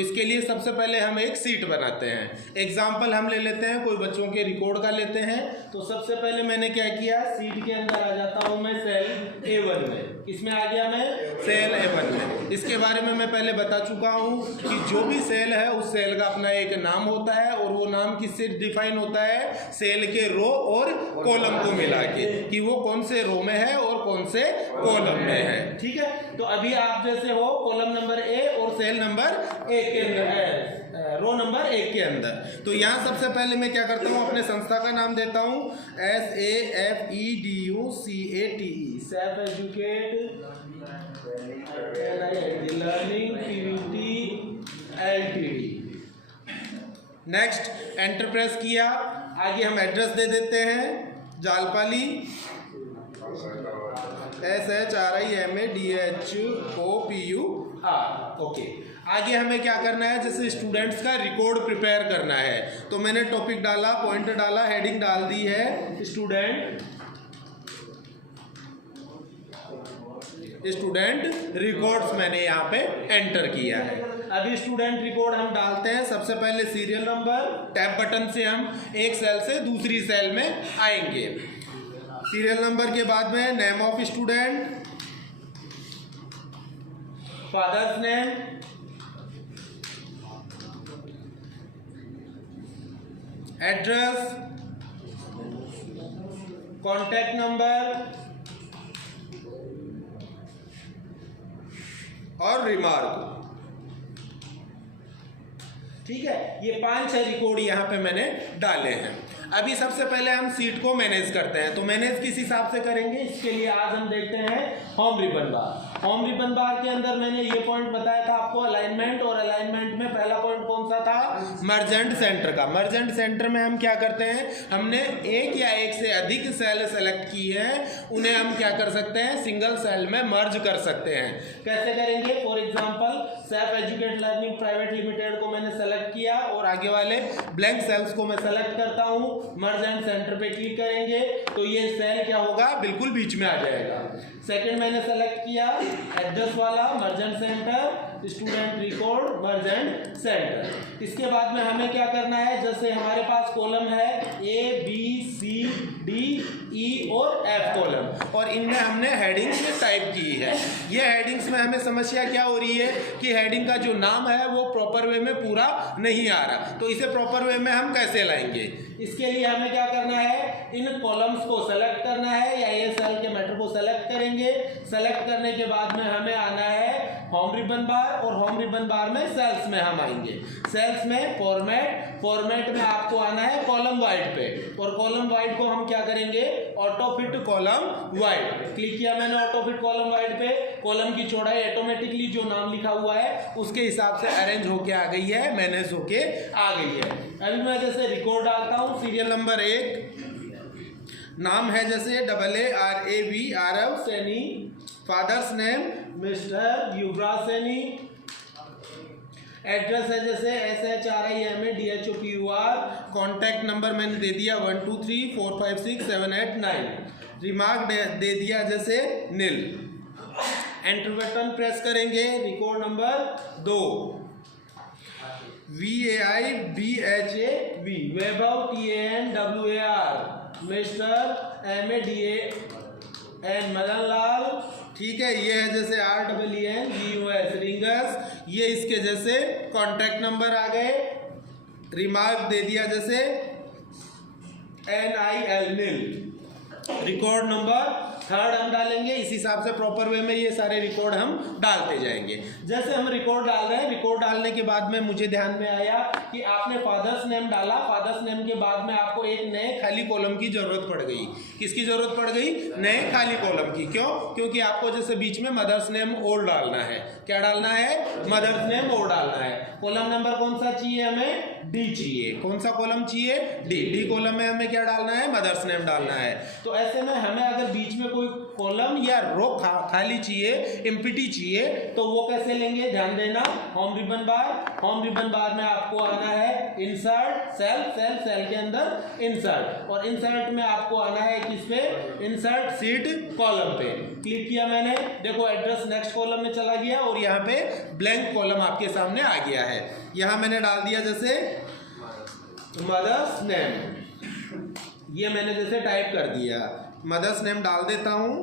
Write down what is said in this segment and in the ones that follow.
तो इसके लिए सबसे पहले हम एक सीट बनाते हैं। एग्जाम्पल हम ले लेते हैं, कोई बच्चों के रिकॉर्ड का लेते हैं। तो सबसे पहले मैंने क्या किया, सीट के अंदर आ जाता हूँ मैं सेल A1 में। किसमें आ गया मैं, सेल A1 में। इसके बारे में मैं पहले बता चुका हूँ कि जो भी सेल है उस सेल का अपना एक नाम होता है, और वो नाम किससे डिफाइन होता है, सेल के रो और कॉलम को मिला के, कि वो कौन से रो में है और कौन से कॉलम में है। ठीक है, तो अभी आप जैसे हो कॉलम नंबर A और सेल नंबर 1 के अंदर है, रो नंबर 1 के अंदर। तो यहाँ सबसे पहले मैं क्या करता हूँ, अपने संस्था का नाम देता हूँ SAFEDUCATE, safe educate learning PVT LTD। Next enter press किया, आगे हम एड्रेस दे देते हैं, जालपाली SHRIMADHOPUR। ओके, आगे हमें क्या करना है, जैसे स्टूडेंट्स का रिकॉर्ड प्रिपेयर करना है। तो मैंने टॉपिक डाला, पॉइंट डाला, हेडिंग डाल दी है स्टूडेंट रिकॉर्ड्स, मैंने यहाँ पे एंटर किया है। अभी स्टूडेंट रिकॉर्ड हम डालते हैं। सबसे पहले सीरियल नंबर, टैब बटन से हम एक सेल से दूसरी सेल में आएंगे। सीरियल नंबर के बाद में name of student, father's name, address, contact number और रिमार्क। ठीक है, ये 5-6 रिकॉर्ड यहाँ पे मैंने डाले हैं। अभी सबसे पहले हम सीट को मैनेज करते हैं। तो मैनेज किस हिसाब से करेंगे, इसके लिए आज हम देखते हैं होम रिबन बार। होम रिबन बार के अंदर मैंने ये पॉइंट बताया था आपको, अलाइनमेंट, और अलाइनमेंट में पहला पॉइंट कौन सा था, मर्जेंट सेंटर का। मर्जेंट सेंटर में हम क्या करते हैं, हमने एक या एक से अधिक सेल सेलेक्ट की है, उन्हें हम क्या कर सकते हैं, सिंगल सेल में मर्ज कर सकते हैं। कैसे करेंगे, for example safe educate learning private limited को मैंने सेलेक्ट किया, और आगे वाले ब्लैंक सेल्स को मैं सेलेक्ट करता हूँ, मर्ज एंड सेंटर पे क्लिक करेंगे तो ये सेल क्या होगा, बिल्कुल बीच में आ जाएगा। सेकंड मैंने सेलेक्ट किया एड्रेस वाला, मर्ज and centre, student record, merge and centre. इसके बाद में हमें क्या करना है, जैसे हमारे पास कॉलम है ABCDE और F कॉलम, और इनमें हमने हेडिंग्स टाइप की है। ये हेडिंग्स में हमें समस्या क्या हो रही है कि हेडिंग का जो नाम है वो प्रॉपर वे में पूरा नहीं आ रहा। तो इसे प्रॉपर वे में हम कैसे लाएंगे, इसके लिए हमें क्या करना है, इन कॉलम्स को सेलेक्ट करना है, या ये सेल के मैटर को सेलेक्ट करेंगे। सेलेक्ट करने के बाद में हमें आना है होम रिबन बार, और होम रिबन बार में सेल्स में हम आएंगे। सेल्स में फॉर्मेट में आपको आना है कॉलम वाइड पे, और कॉलम वाइड को हम क्या करेंगे, auto fit column wide. Click किया मैंने ऑटो फिट कॉलम वाइड पे, कॉलम की चौड़ाई ऑटोमेटिकली जो नाम लिखा हुआ है उसके हिसाब से अरेंज होके आ गई है, मैनेज होके आ गई है। अभी मैं जैसे रिकॉर्ड डालता हूँ, सीरियल नंबर 1, नाम है जैसे AARAV Saini, father's name mister Yuvraj Saini, address है जैसे SHRIMADHOPUR, कॉन्टैक्ट नंबर मैंने दे दिया 12345678 रिमार्क दे दिया जैसे नील। एंटर बटन प्रेस करेंगे, रिकॉर्ड नंबर 2 VAIBHAV वैभव TANWAR, मिस्टर MADAN मदनलाल। ठीक है, ये है जैसे REENGUS रिंगस, ये इसके जैसे कॉन्टैक्ट नंबर आ गए। रिमार्क दे दिया जैसे NIL नील। रिकॉर्ड नंबर 3 हम डालेंगे। इस हिसाब से प्रॉपर वे में ये सारे रिकॉर्ड हम डालते जाएंगे। जैसे हम रिकॉर्ड डाल रहे हैं, रिकॉर्ड डालने के बाद में मुझे ध्यान में आया कि आपने फादर्स नेम डाला, फादर्स नेम के बाद में आपको एक नए खाली कॉलम की जरूरत पड़ गई। किसकी जरूरत पड़ गई, नए खाली कॉलम की। क्यों, क्योंकि आपको जैसे बीच में मदर्स नेम और डालना है। क्या डालना है, मदर्स नेम और डालना है। कॉलम नंबर कौन सा चाहिए हमें, D चाहिए। कौन सा कॉलम चाहिए, D कॉलम में हमें क्या डालना है, मदर्स नेम डालना है। तो ऐसे में हमें अगर बीच में कोई कॉलम या रो खाली चाहिए, एम्प्टी चाहिए, तो वो कैसे लेंगे, ध्यान देना। होम रिबन बार, होम रिबन बार में आपको आना है इंसर्ट सेल, सेल के अंदर इंसर्ट, और इंसर्ट में आपको आना है किस पे, इंसर्ट सीट कॉलम पे। क्लिक किया मैंने, देखो एड्रेस नेक्स्ट कॉलम में चला गया, और यहाँ पे ब्लैंक कॉलम आपके सामने आ गया है। यहाँ मैंने डाल दिया जैसे मदर्स नेम, ये मैंने जैसे टाइप कर दिया, मदर्स नेम डाल देता हूँ।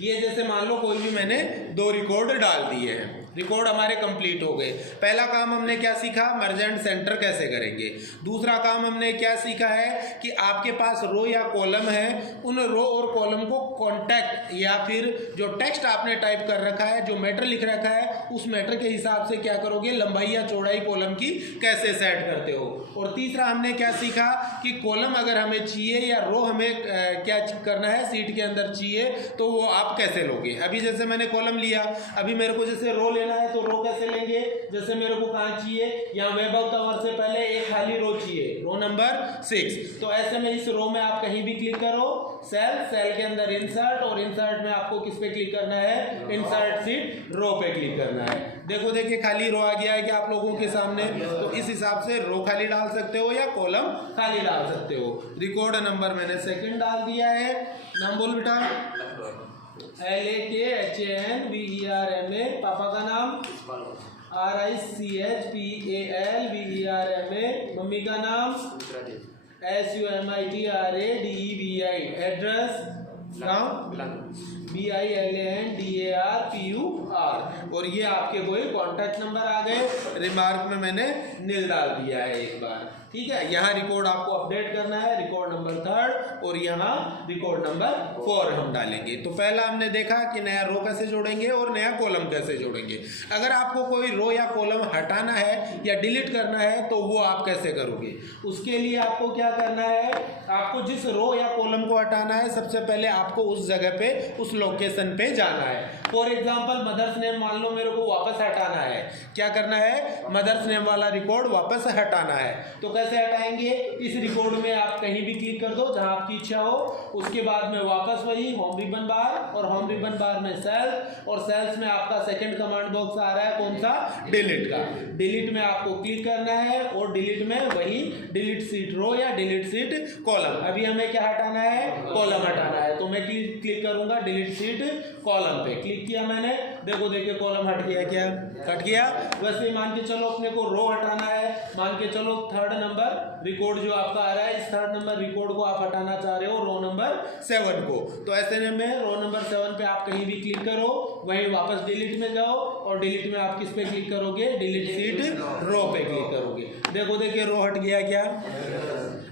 ये जैसे मान लो कोई भी मैंने 2 रिकॉर्ड डाल दिए हैं, रिकॉर्ड हमारे कंप्लीट हो गए। पहला काम हमने क्या सीखा, मर्ज एंड सेंटर कैसे करेंगे। दूसरा काम हमने क्या सीखा है कि आपके पास रो या कॉलम है, उन रो और कॉलम को कॉन्टैक्ट या फिर जो टेक्स्ट आपने टाइप कर रखा है, जो मैटर लिख रखा है, उस मैटर के हिसाब से क्या करोगे, लंबाई या चौड़ाई कॉलम की कैसे सेट करते हो। और तीसरा हमने क्या सीखा कि कॉलम अगर हमें चाहिए या रो हमें क्या करना है, सीट के अंदर चाहिए, तो वो आप कैसे लोगे। अभी जैसे मैंने कॉलम लिया, अभी मेरे को जैसे रो लेना है तो रो कैसे लेंगे, जैसे मेरे को कहाँ चाहिए, यहाँ वेब ऑफ द आवर से पहले एक खाली रो चाहिए, रो नंबर 6। तो ऐसे में इस रो में आप कहीं भी क्लिक करो, सेल, सेल के अंदर इंसर्ट, और इंसर्ट में आपको किस पे क्लिक करना है, इंसर्ट सीट रो पे क्लिक करना है। देखो देखिए खाली रो आ गया है कि आप लोगों के सामने, तो इस हिसाब से रो खाली डाल सकते हो या कॉलम खाली डाल सकते हो। रिकॉर्ड नंबर मैंने सेकंड डाल दिया है, नाम बोल बेटा, LAKHANVERMA, पापा का नाम RICHPALVERMA, मम्मी का नाम SUMITRADEVI, एड्रेस गाँव BILANDARPUR, और ये आपके कोई कॉन्टैक्ट नंबर आ गए। रिमार्क में मैंने नील डाल दिया है एक बार, ठीक है। यहाँ रिकॉर्ड आपको अपडेट करना है, रिकॉर्ड नंबर 3 और यहाँ रिकॉर्ड नंबर 4 हम डालेंगे। तो पहला हमने देखा कि नया रो कैसे जोड़ेंगे और नया कॉलम कैसे जोड़ेंगे। अगर आपको कोई रो या कॉलम हटाना है या डिलीट करना है तो वो आप कैसे करोगे। उसके लिए आपको क्या करना है, आपको जिस रो या कॉलम को हटाना है सबसे पहले आपको उस जगह पे, उस लोकेशन पे जाना है। फॉर एग्जाम्पल मदर्स नेम मान लो मेरे को वापस हटाना है, क्या करना है, मदर्स नेम वाला रिकॉर्ड वापस हटाना है। तो कैसे हटाएंगे, इस रिकॉर्ड में आप कहीं भी क्लिक कर दो जहां आपकी इच्छा हो, उसके बाद में वापस वही होम रिबन बार, और होम रिबन बार में सेल्स, और सेल्स में आपका सेकंड कमांड बॉक्स आ रहा है कौन सा, डिलीट का। डिलीट में आपको क्लिक करना है और डिलीट में वही डिलीट सीट रो या डिलीट सीट कॉलम। अभी हमें क्या हटाना है, कॉलम हटाना है, तो मैं क्लिक करूंगा डिलीट सीट कॉलम पे, क्लिक किया मैंने, देखो देखिए कॉलम हट गया, क्या हट गया। वैसे मान के चलो अपने को रो हटाना है, मान के चलो 3rd नंबर रिकॉर्ड जो आपका आ रहा है, इस 3rd नंबर रिकॉर्ड को आप हटाना चाह रहे हो, रो नंबर 7 को। तो ऐसे में रो नंबर 7 पे आप कहीं भी क्लिक करो, वहीं वापस डिलीट में जाओ, और डिलीट में आप किस पे क्लिक करोगे, डिलीट सीट रो पे क्लिक करोगे। देखो देखिए रो हट गया क्या।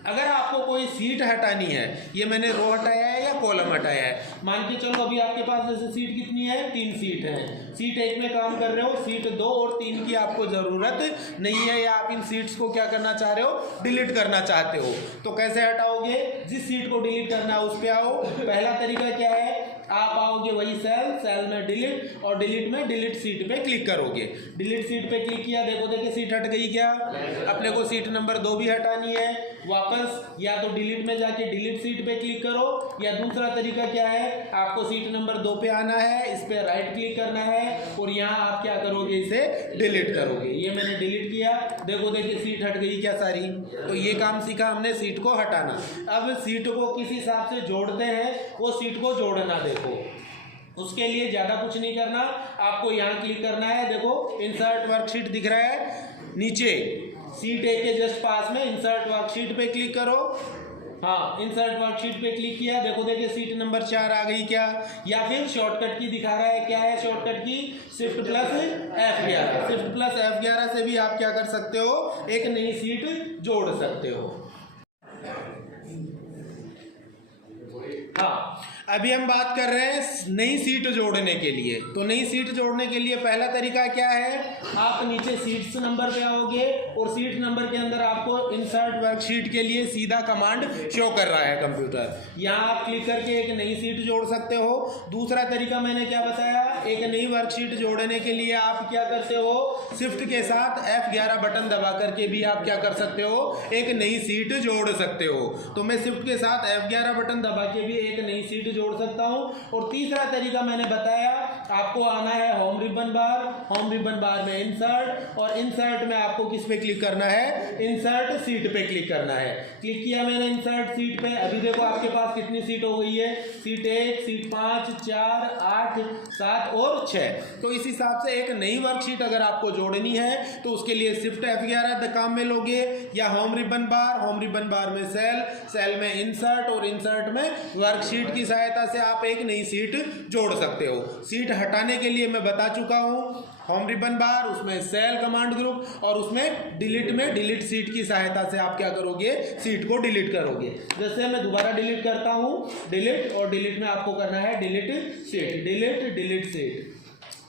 अगर आपको कोई सीट हटानी है, ये मैंने रो हटाया है या कॉलम हटाया है, मान के चलो अभी आपके पास जैसे सीट कितनी है, 3 सीट है, सीट 1 में काम कर रहे हो, सीट 2 और 3 की आपको जरूरत नहीं है, या आप इन सीट्स को क्या करना चाह रहे हो, डिलीट करना चाहते हो। तो कैसे हटाओगे, जिस सीट को डिलीट करना है उस पे आओ। पहला तरीका क्या है, आप आओगे वही सेल, सेल में डिलीट, और डिलीट में डिलीट सीट पे क्लिक करोगे। डिलीट सीट पे क्लिक किया, देखो देखिए सीट हट गई क्या। अपने को सीट नंबर 2 भी हटानी है, वापस या तो डिलीट में जाके डिलीट सीट पे क्लिक करो, या दूसरा तरीका क्या है, आपको सीट नंबर 2 पे आना है, इस पे राइट क्लिक करना है, और यहाँ आप क्या करोगे, इसे डिलीट करोगे। ये मैंने डिलीट किया, देखो देखिए सीट हट गई क्या सारी। तो ये काम सीखा हमने सीट को हटाना। अब सीट को किस हिसाब से जोड़ते हैं, वो सीट को जोड़ना देखो। उसके लिए ज़्यादा कुछ नहीं करना, आपको यहाँ क्लिक करना है, देखो इंसर्ट वर्कशीट दिख रहा है नीचे, सीट 1 के जस्ट पास में इंसर्ट वर्कशीट पे क्लिक करो। हाँ, इंसर्ट वर्कशीट पे क्लिक किया, देखो देखिए सीट नंबर 4 आ गई क्या। या फिर शॉर्टकट की दिखा रहा है, क्या है शॉर्टकट की, shift plus F11। Shift plus F11 से भी आप क्या कर सकते हो, एक नई सीट जोड़ सकते हो। हाँ, अभी हम बात कर रहे हैं नई सीट जोड़ने के लिए। तो नई सीट जोड़ने के लिए पहला तरीका क्या है, आप नीचे सीट्स नंबर पे आओगे, और सीट नंबर के अंदर आपको इंसर्ट वर्कशीट के लिए सीधा कमांड शो कर रहा है कंप्यूटर। यहाँ आप क्लिक करके एक नई सीट जोड़ सकते हो। दूसरा तरीका मैंने क्या बताया, एक नई वर्कशीट जोड़ने के लिए आप क्या करते हो, शिफ्ट के साथ F11 बटन दबा करके भी आप क्या कर सकते हो, एक नई सीट जोड़ सकते हो। तो मैं शिफ्ट के साथ F11 बटन दबा के भी एक नई सीट जोड़ सकता हूं। और तीसरा तरीका मैंने बताया, आपको आना है होम रिबन बार, होम रिबन बार में इंसर्ट, और इंसर्ट में आपको किस पे क्लिक करना है, इंसर्ट सीट पे क्लिक करना है। क्लिक किया मैंने इंसर्ट सीट पे। अभी देखो आपके पास कितनी सीट हो गई है, सीट 1, सीट 5, 4, 8, 7 और 6। तो इस हिसाब से एक नई वर्कशीट अगर आपको जोड़नी है तो उसके लिए शिफ्ट F11 काम में लोगे, या होम रिबन बार में सेल में इंसर्ट, और इंसर्ट में वर्कशीट की सहायता से आप एक नई सीट जोड़ सकते हो। सीट हटाने के लिए मैं बता चुका हूं, होम रिबन बार, उसमें सेल कमांड ग्रुप, और उसमें डिलीट में डिलीट सीट की सहायता से आप क्या करोगे, सीट को डिलीट करोगे। जैसे मैं दोबारा डिलीट करता हूं, डिलीट, और डिलीट में आपको करना है डिलीट सीट, डिलीट सीट।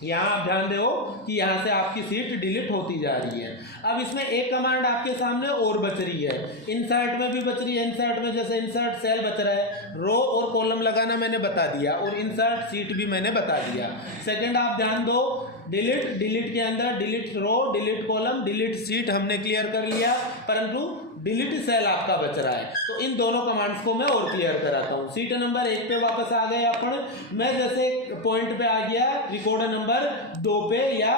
यहाँ आप ध्यान दो कि यहाँ से आपकी सीट डिलीट होती जा रही है। अब इसमें एक कमांड आपके सामने और बच रही है, इंसर्ट में भी बच रही है। इंसर्ट में जैसे इंसर्ट सेल बच रहा है, रो और कॉलम लगाना मैंने बता दिया, और इंसर्ट सीट भी मैंने बता दिया। सेकंड आप ध्यान दो, डिलीट के अंदर डिलीट रो, डिलीट कॉलम, डिलीट सीट हमने क्लियर कर लिया, परंतु डिलीट सेल आपका बच रहा है। तो इन दोनों कमांड्स को मैं और क्लियर कराता हूँ। सीट नंबर 1 पे वापस आ गए अपन, मैं जैसे पॉइंट पे आ गया रिकॉर्ड नंबर 2 पे, या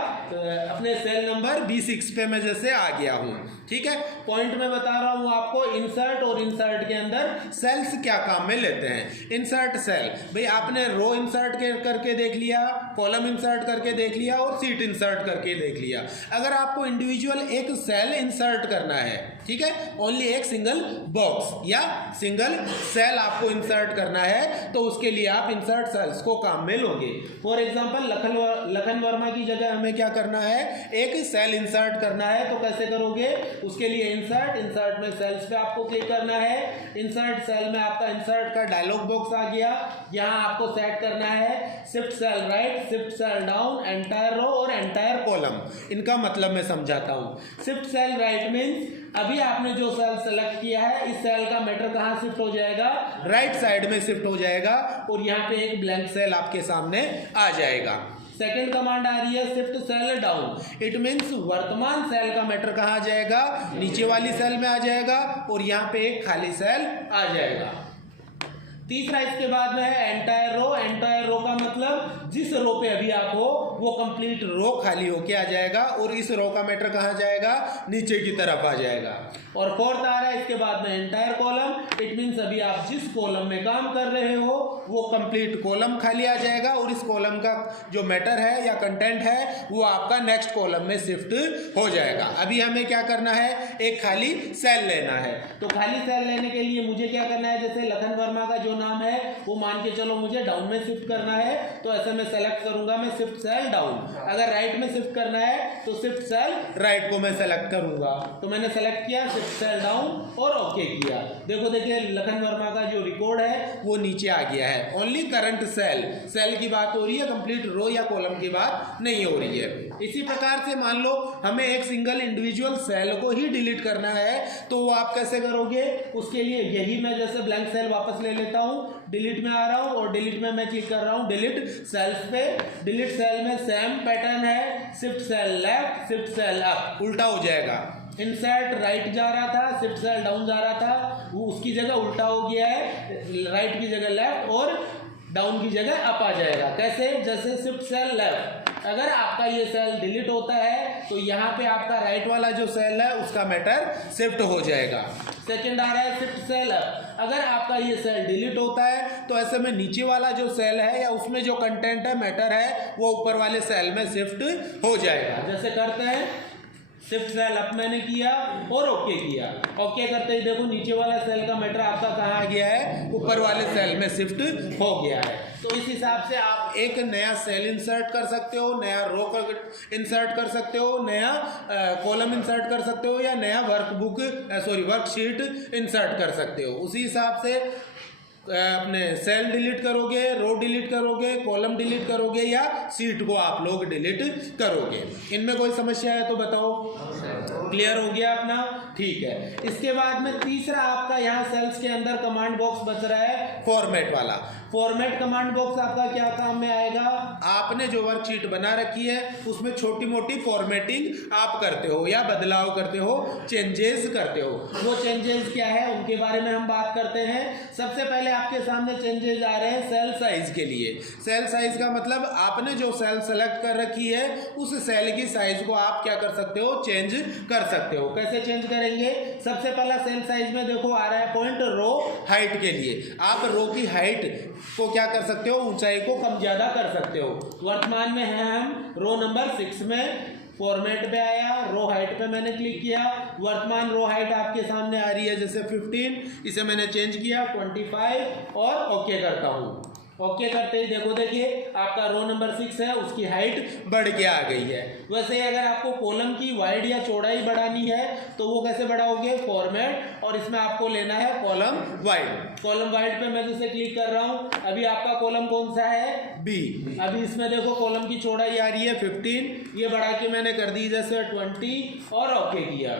अपने सेल नंबर B6 पे मैं जैसे आ गया हूँ, ठीक है। पॉइंट में बता रहा हूँ आपको इंसर्ट, और इंसर्ट के अंदर सेल्स क्या काम में लेते हैं। इंसर्ट सेल, भाई आपने रो इंसर्ट करके देख लिया, कॉलम इंसर्ट करके देख लिया, और सीट इंसर्ट करके देख लिया। अगर आपको इंडिविजुअल एक सेल इंसर्ट करना है, ठीक है, ओनली एक सिंगल बॉक्स या सिंगल सेल आपको इंसर्ट करना है, तो उसके लिए आप इंसर्ट सेल्स को काम में लोगे। फॉर एग्जांपल लखन वर्मा की जगह हमें क्या करना है, एक सेल इंसर्ट करना है, तो कैसे करोगे, उसके लिए इंसर्ट में सेल्स पे आपको क्लिक करना है। इंसर्ट सेल में आपका इंसर्ट का डायलॉग बॉक्स आ गया, यहाँ आपको सेट करना है shift cell right, shift cell down, entire row और एंटायर कॉलम। इनका मतलब मैं समझाता हूँ। शिफ्ट सेल राइट मीन्स अभी आपने जो सेल सेलेक्ट किया है, इस सेल का मैटर कहाँ शिफ्ट हो जाएगा, राइट साइड में शिफ्ट हो जाएगा, और यहाँ पे एक ब्लैंक सेल आपके सामने आ जाएगा। सेकेंड कमांड आ रही है shift cell down, it means वर्तमान सेल का मैटर कहाँ आ जाएगा, नीचे वाली सेल में आ जाएगा, और यहाँ पे एक खाली सेल आ जाएगा। तीसरा इसके बाद में है एंटायर रो। एंटायर रो का मतलब जिस रो पे अभी आप हो वो कंप्लीट रो खाली होके आ जाएगा, और इस रो का मैटर कहाँ जाएगा, नीचे की तरफ आ जाएगा। और फोर्थ आ रहा है इसके बाद में एंटायर कॉलम, इट मीन्स अभी आप जिस कॉलम में काम कर रहे हो वो कंप्लीट कॉलम खाली आ जाएगा, और इस कॉलम का जो मैटर है या कंटेंट है वो आपका नेक्स्ट कॉलम में शिफ्ट हो जाएगा। अभी हमें क्या करना है, एक खाली सेल लेना है। तो खाली सेल लेने के लिए मुझे क्या करना है, जैसे लखन वर्मा का जो नाम है वो मान के चलो मुझे डाउन में शिफ्ट करना है, तो ऐसे मैं सेलेक्ट करूंगा मैं शिफ्ट सेल डाउन। अगर राइट में शिफ्ट करना है तो शिफ्ट सेल राइट को मैं सेलेक्ट करूंगा। तो मैंने सेलेक्ट किया शिफ्ट सेल डाउन और ओके किया। देखिए लखन वर्मा का जो रिकॉर्ड है वो नीचे आ गया है। ओनली करंट सेल की बात हो रही है, कंप्लीट रो या कॉलम की बात नहीं हो रही है। इसी प्रकार से मान लो हमें एक सिंगल इंडिविजुअल सेल को ही डिलीट करना है, तो वो आप कैसे करोगे, उसके लिए यही मैं जैसे ब्लैंक सेल वापस ले लेता हूँ, डिलीट में आ रहा हूँ और डिलीट में मैं क्लिक कर रहा हूँ डिलीट सेल्स पे। डिलीट सेल में सेम पैटर्न है, shift cell left, shift cell up, उल्टा हो जाएगा। इंसर्ट राइट जा रहा था, शिफ्ट सेल डाउन जा रहा था, वो उसकी जगह उल्टा हो गया है, राइट की जगह लेफ्ट और डाउन की जगह अप आ जाएगा। कैसे, जैसे शिफ्ट सेल लेफ्ट, अगर आपका ये सेल डिलीट होता है तो यहाँ पे आपका राइट वाला जो सेल है उसका मैटर शिफ्ट हो जाएगा। सेकंड आ रहा है शिफ्ट सेल अप, अगर आपका ये सेल डिलीट होता है तो ऐसे में नीचे वाला जो सेल है या उसमें जो कंटेंट है, मैटर है, वो ऊपर वाले सेल में शिफ्ट हो जाएगा। जैसे करते हैं शिफ्ट सेल अप मैंने किया और ओके किया, ओके करते ही देखो नीचे वाला सेल का मैटर आपका कहाँ आ गया है, ऊपर वाले सेल में शिफ्ट हो गया है। तो इस हिसाब से आप एक नया सेल इंसर्ट कर सकते हो, नया रो इंसर्ट कर सकते हो, नया कॉलम इंसर्ट कर सकते हो, या नया वर्कशीट इंसर्ट कर सकते हो। उसी हिसाब से अपने सेल डिलीट करोगे, रो डिलीट करोगे, कॉलम डिलीट करोगे, या सीट को आप लोग डिलीट करोगे। इनमें कोई समस्या है तो बताओ। क्लियर हो गया अपना, ठीक है। इसके बाद में तीसरा आपका यहाँ सेल्स के अंदर कमांड बॉक्स बच रहा है फॉर्मेट वाला। फॉर्मेट कमांड बॉक्स आपका क्या काम में आएगा, आपने जो वर्कशीट बना रखी है उसमें छोटी मोटी फॉर्मेटिंग आप करते हो या बदलाव करते हो, चेंजेस करते हो। वो चेंजेस क्या है उनके बारे में हम बात करते हैं। सबसे पहले आपके सामने चेंजेस आ रहे हैं सेल साइज के लिए। सेल साइज का मतलब आपने जो सेल सेलेक्ट कर रखी है उस सेल की साइज को आप क्या कर सकते हो, चेंज कर सकते हो। कैसे चेंज करेंगे, सबसे पहला सेल साइज में देखो आ रहा है पॉइंट रो हाइट के लिए। आप रो की हाइट को क्या कर सकते हो, ऊंचाई को कम ज्यादा कर सकते हो। वर्तमान में है हम रो नंबर 6 में, फॉर्मेट पे आया, रो हाइट पे मैंने क्लिक किया। वर्तमान रो हाइट आपके सामने आ रही है जैसे 15, इसे मैंने चेंज किया 25 और ओके करता हूँ। ओके करते ही देखो, देखिए आपका रो नंबर 6 है उसकी हाइट बढ़ के आ गई है। वैसे ही अगर आपको कॉलम की वाइड या चौड़ाई बढ़ानी है तो वो कैसे बढ़ाओगे, फॉर्मेट, और इसमें आपको लेना है कॉलम वाइड। कॉलम वाइड पे मैं जैसे क्लिक कर रहा हूँ, अभी आपका कॉलम कौन सा है, बी। अभी इसमें देखो कॉलम की चौड़ाई आ रही है 15, ये बढ़ा के मैंने कर दी जैसे 20 और ओके किया।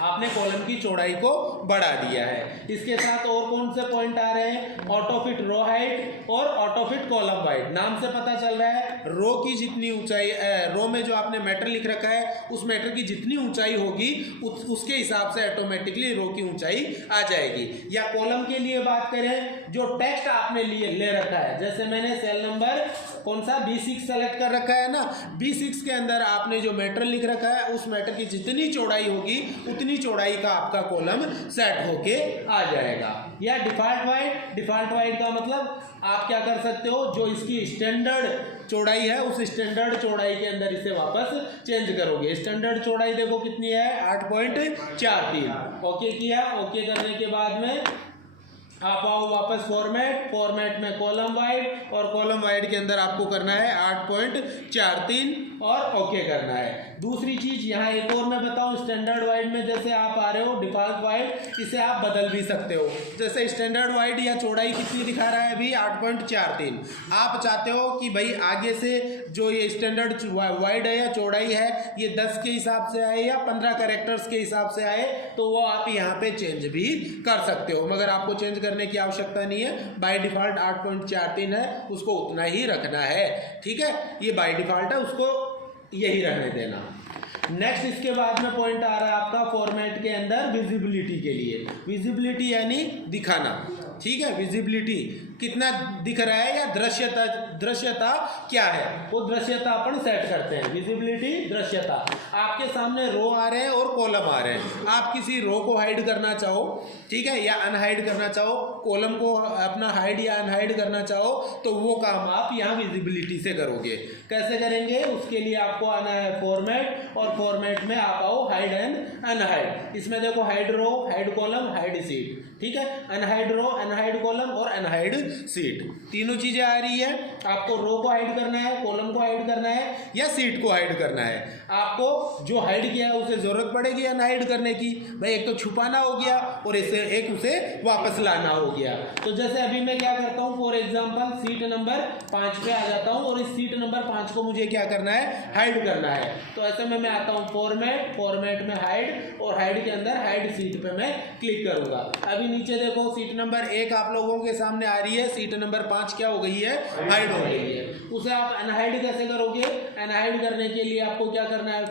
आपने कॉलम की चौड़ाई को बढ़ा दिया है। इसके साथ और कौन से पॉइंट आ रहे हैं, ऑटो फिट रो हाइट और ऑटो फिट कॉलम वाइड। नाम से पता चल रहा है रो की जितनी ऊंचाई, रो में जो आपने मैटर लिख रखा है उस मैटर की जितनी ऊंचाई होगी उसके हिसाब से ऑटोमेटिकली रो की ऊंचाई आ जाएगी। या कॉलम के लिए बात करें, जो टेक्स्ट आपने ले रखा है, जैसे मैंने सेल नंबर कौन सा B6 सेलेक्ट कर रखा है ना, B6 के अंदर आपने जो मैटर लिख रखा है उस मैटर की जितनी चौड़ाई होगी उतनी चौड़ाई का आपका कॉलम सेट होके आ जाएगा। या डिफॉल्ट वाइड का मतलब आप क्या कर सकते हो, जो इसकी स्टैंडर्ड चौड़ाई है उस स्टैंडर्ड चौड़ाई के अंदर इसे वापस चेंज करोगे। स्टैंडर्ड चौड़ाई देखो कितनी है, 8.43। ओके किया। ओके करने के बाद में आप आओ वापस फॉर्मेट में कॉलम वाइड, और कॉलम वाइड के अंदर आपको करना है 8.43 और ओके करना है। दूसरी चीज यहाँ एक और मैं बताऊँ, स्टैंडर्ड वाइड में जैसे आप आ रहे हो डिफॉल्ट वाइड, इसे आप बदल भी सकते हो। जैसे स्टैंडर्ड वाइड या चौड़ाई कितनी दिखा रहा है अभी, 8.43। आप चाहते हो कि भाई आगे से जो ये स्टैंडर्ड वाइड है या चौड़ाई है ये 10 के हिसाब से आए या 15 कैरेक्टर्स के हिसाब से आए, तो वो आप यहाँ पे चेंज भी कर सकते हो, मगर आपको चेंज करने की आवश्यकता नहीं है। बाय डिफॉल्ट 8.43 है, उसको उतना ही रखना है। ठीक है, ये बाय डिफॉल्ट है, उसको यही रहने देना। नेक्स्ट इसके बाद में पॉइंट आ रहा है आपका फॉर्मेट के अंदर विजिबिलिटी के लिए। विजिबिलिटी यानी दिखाना। ठीक है, विजिबिलिटी कितना दिख रहा है या दृश्यता क्या है, वो दृश्यता अपन सेट करते हैं। विजिबिलिटी दृश्यता, आपके सामने रो आ रहे हैं और कॉलम आ रहे हैं, आप किसी रो को हाइड करना चाहो, ठीक है, या अनहाइड करना चाहो, कॉलम को अपना हाइड या अनहाइड करना चाहो, तो वो काम आप यहाँ विजिबिलिटी से करोगे। कैसे करेंगे, उसके लिए आपको आना है फॉर्मेट, और फॉर्मेट में आप आओ हाइड एंड अनहाइड। इसमें देखो हाइड रो, हाइड कॉलम, हाइड सीट। ठीक है, अनहाइड रो, अनहाइड कॉलम और अनहाइड सीट, तीनों चीजें आ रही है। आपको रो को हाइड करना है, कॉलम को हाइड करना है या सीट को हाइड करना है। आपको जो हाइड किया है उसे जरूरत पड़ेगी अनहाइड करने की। भाई एक तो छुपाना हो गया और एक उसे वापस लाना हो गया। तो जैसे अभी मैं क्या करता हूँ, फॉर एग्जाम्पल सीट नंबर 5 पे आ जाता हूँ और इस सीट नंबर 5 को मुझे क्या करना है, हाइड करना है। तो ऐसे में मैं आता हूँ फॉर्मेट में हाइड, और हाइड के अंदर हाइड सीट पे मैं क्लिक करूंगा। अभी नीचे देखो सीट नंबर 1 आप लोगों के सामने आ रही है, सीट नंबर 5 क्या हो गई है, हाइड हो गई है। उसे आप अनहाइड कैसे करोगे, अनहाइड करने के लिए आपको क्या करना है,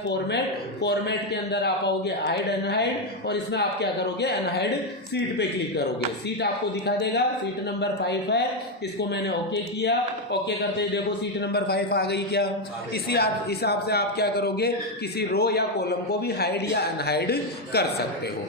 फॉर्मेट के अंदर आप आओगे हाइड अनहाइड, और इसमें आप क्या करोगे, अनहाइड सीट पे क्लिक करोगे। सीट आपको दिखा देगा, सीट नंबर 5 है, इसको मैंने ओके किया। ओके करते ही देखो सीट नंबर 5 आ गई क्या। इसी हिसाब से आप क्या करोगे, किसी रो या कॉलम को भी हाइड या अनहाइड कर सकते हो।